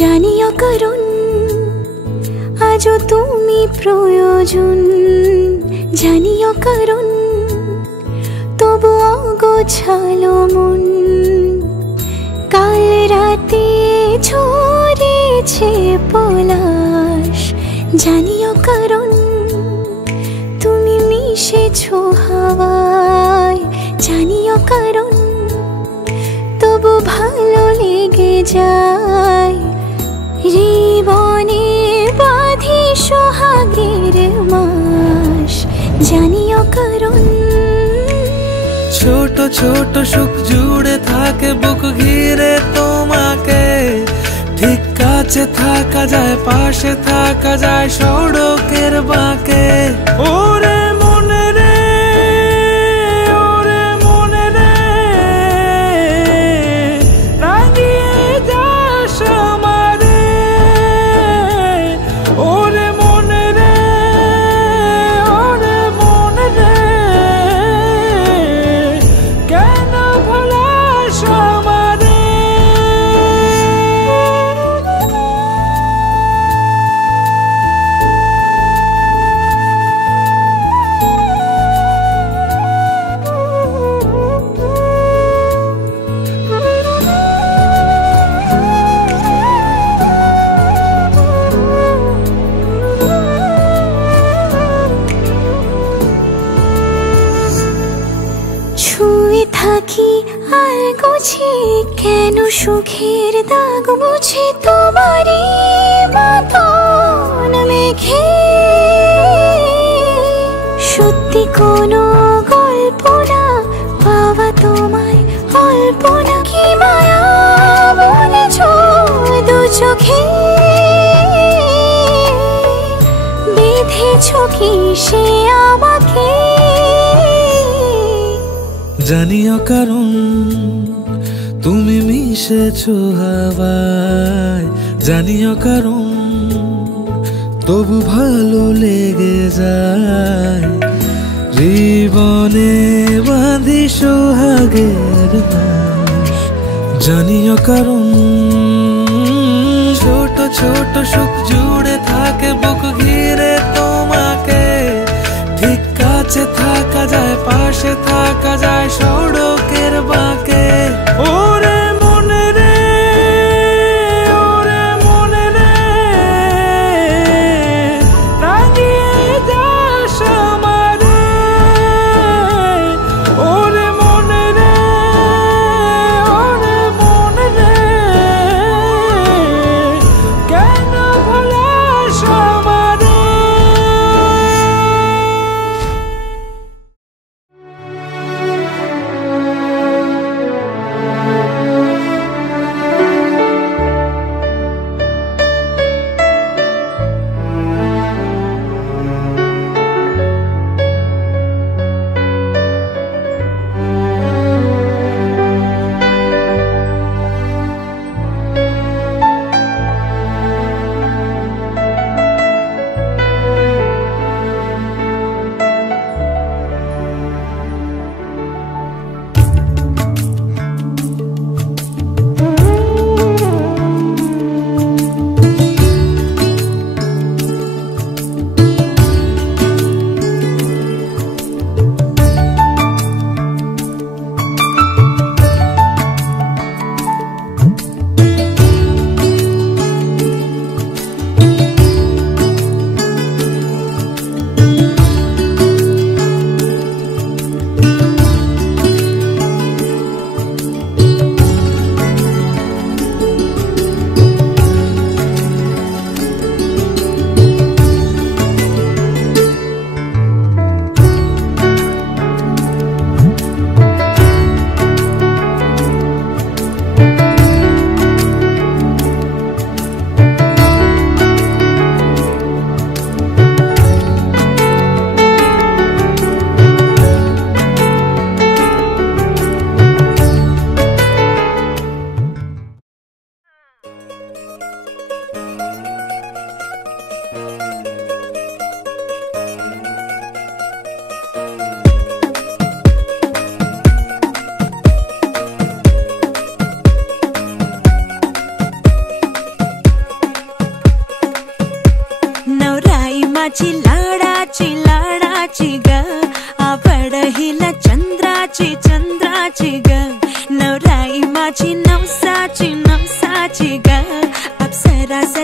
জানিও কারণ আজও তুমি প্রয়োজন, জানিও কারণ তবু অগোছালো মন। কাল রাতে ঝরেছে পলাশ, জানিও কারণ তুমি মিশেছো হাওয়ায়, জানিও কারণ তবু ভালো লেগে যায়। জীবনে বাঁধি সোহাগের মাস, জানিও কারণ ছোট ছোট সুখ জুড়ে থাকে বুক ঘিরে তোমাকে। ঠিক কাছে থাকা যায়, পাশে থাকা যায় সড়কের বাঁকে। ওরে মনে রে, ওরে মনে রে, রাঙিয়ে যাস আমারে। ওরে মনে রে, ওরে মনে রে, কেন ভোলাস আমারে। ছুঁয়ে থাকি আর গোছে কেন সুখের দাগ মুছে তোমারই মতন মেঘে। সত্যি কোনো গল্প না পাওয়া তোমায় অল্প না, কি মায়া বলেছ দু চোখে। বেঁধেছ কি সে আমাকে, জানিও কারণ তুমি মিশেছো হাওয়ায়, জানিও কারণ তবু ভালো লেগে যায়। জীবনে বাঁধি সোহাগের মাস, জানিও কারণ ছোট ছোট সুখ জুড়ে থাকে বুক ঘিরে তোমাকে। ঠিক কাছে থাকা যায়, পাশে থাকা যায় সড়কের বাঁকে। ওরে মনে রে, ওরে মনে রে, রাঙিয়ে যাস আমারে। ওরে মনে রে, ওরে মনে রে, কেন ভোলাস আমারে।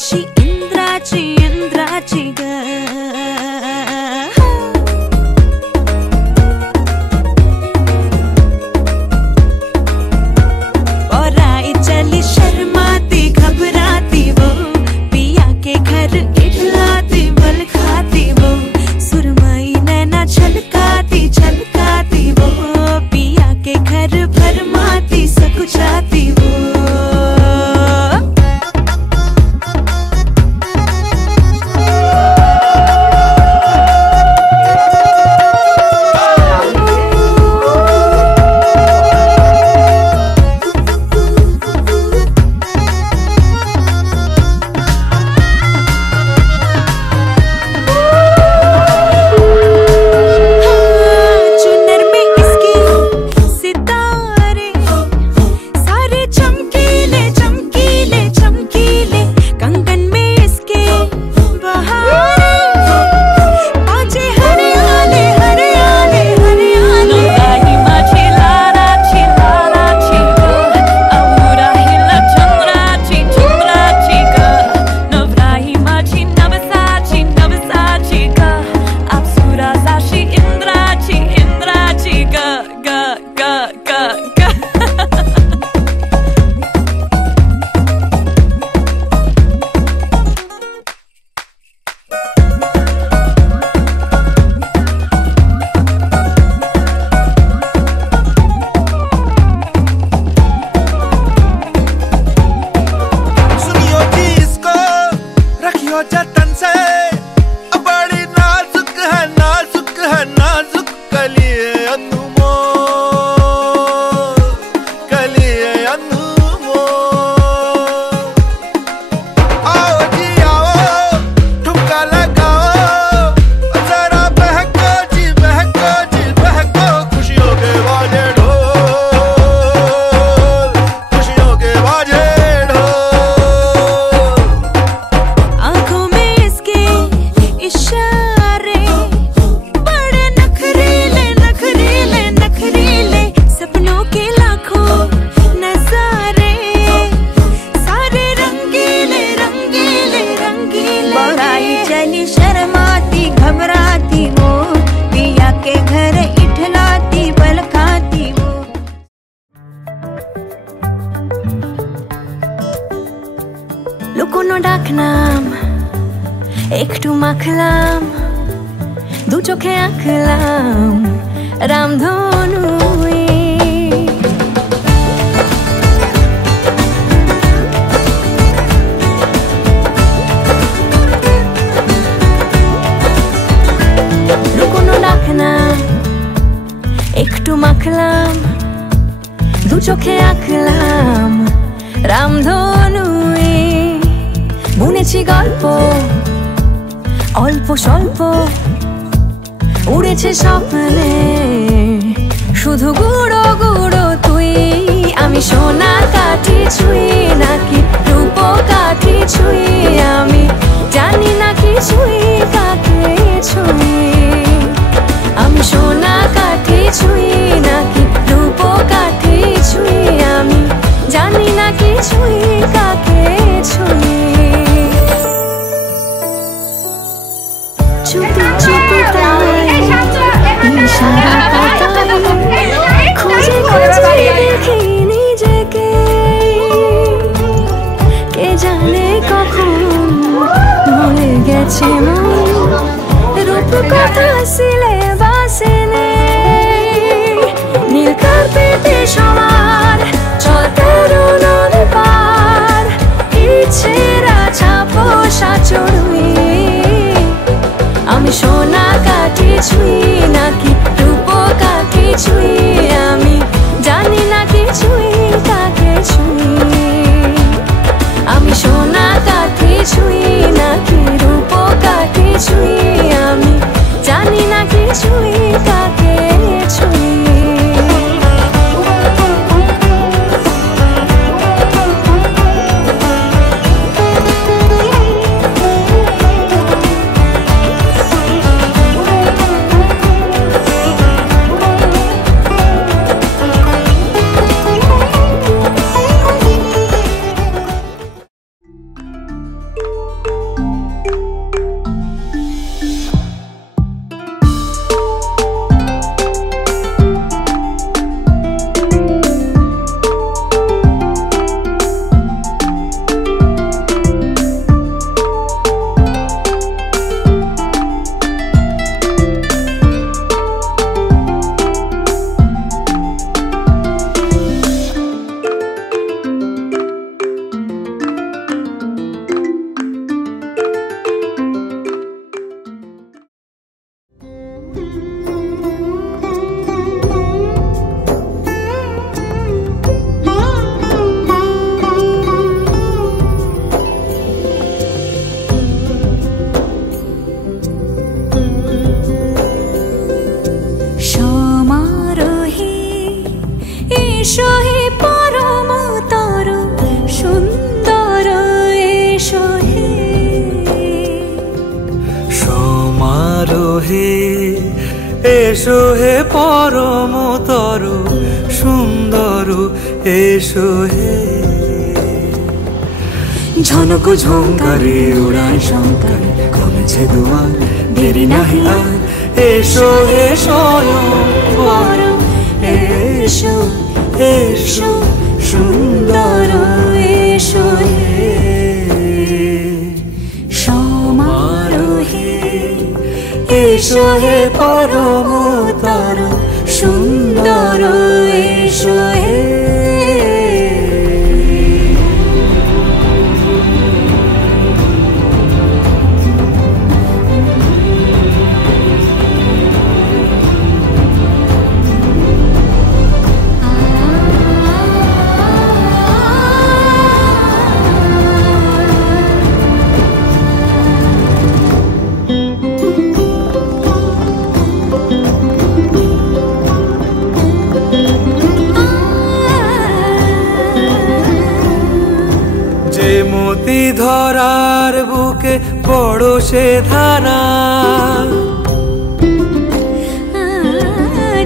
अशी इंद्राची इंद्राची ग जतन से बड़ी नाजुक है नाजुक कलिए अनमोल कलिए अनमोल। आओ जी आओ ठुमका लगाओ जरा बहको जी बहको खुशियों के बाजे ढोल खुशियों के बाजे शर्माती घबराती वो पिया के घर इठलाती बल खाती वो। লুকোনো ডাকনাম একটু মাখলাম দু চোখে আঁকলাম রামধনু একটু মাখলাম দু চোখে আঁকলাম রামধনু বুনেছি গল্প অল্প স্বল্প উড়েছে স্বপ্নে শুধু গুঁড়ো গুঁড়ো তুই আমি সোনা কাঠি ছুঁই নাকি রূপ কাঠি ছুঁই আমি জানি না কিছুই কাকে ছুঁই আমি সোনা কাঠি ছুঁই নাকি রূপ কাঠি ছুঁই আমি জানি না কিছুই কাকে ছুঁই চুপি চুপি তাই ইশারা পাতাই খুঁজে খুঁজে দেখি নিজেকে কে জানে কখন ভুলে গেছে মন রূপ কথা সিলেবাসে নীল কার্পেটে সবার চলতে রোনর পার ইচ্ছেরা ছাপোষা চড়ুই আমি সোনা কাঠি ছুঁই নাকি রূপ কাঠি ছুঁই আমি জানি না কিছুই কাকে ছুঁই আমি সোনা কাঠি ছুঁই নাকি রূপ কাঠি ছুঁই আমি জানি না কিছুই কাকে ছুঁই। এসো হে পরম তর সুন্দর এসো হে সমারোহে এসো হে পরম তর সুন্দর এসো হে ঝনক ঝঙ্কারে উড়ায় শঙ্কর কমেছে দুয়ার দেরি নাহি আর এসো হে স্বয়ং পরম এসো এসো সুন্দর এসো হে সমারোহে এসো হে পরম তর সুন্দর এসো হে মতি ধরার বুকে পড়ো সে ধারা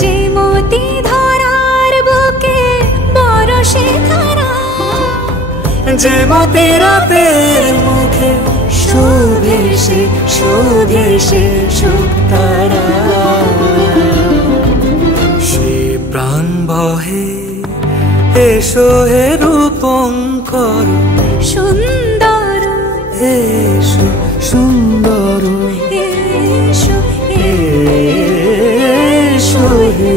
যে মতি ধরার বুকে বড় সে ধারা যে মতি রাতের মুখে শোভে সে শুকতারা সে প্রাণ বহে এসো হে রূপঙ্কর সুন্দর এসো সুন্দর এসো এসো হে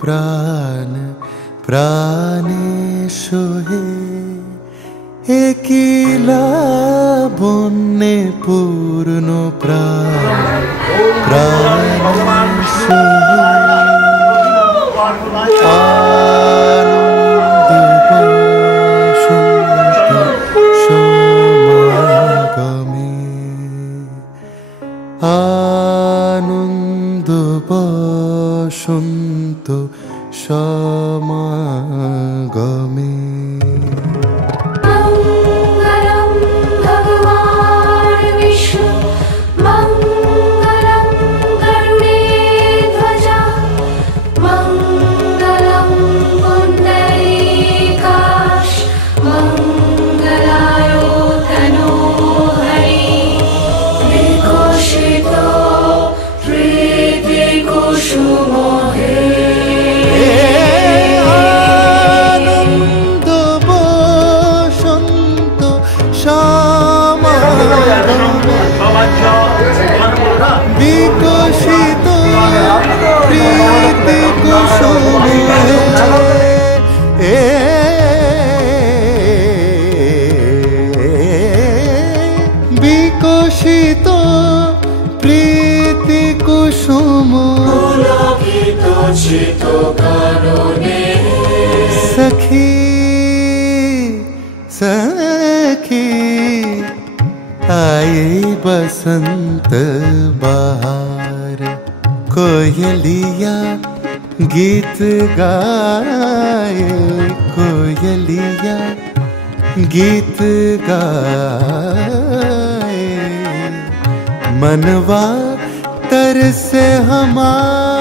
প্রাণ প্রাণে সোহে একিলা বন্যে পূর্ণ প্রাণ প্রাণে সোহে আনন্দ বসন্ত সমাগমে আনন্দ বসন্ত সমাগমে। कुसुमो सखी सखी आई बसंत बहार कोयलिया गीत गाए कोयलिया गीत गाए मनवा तरसे हमार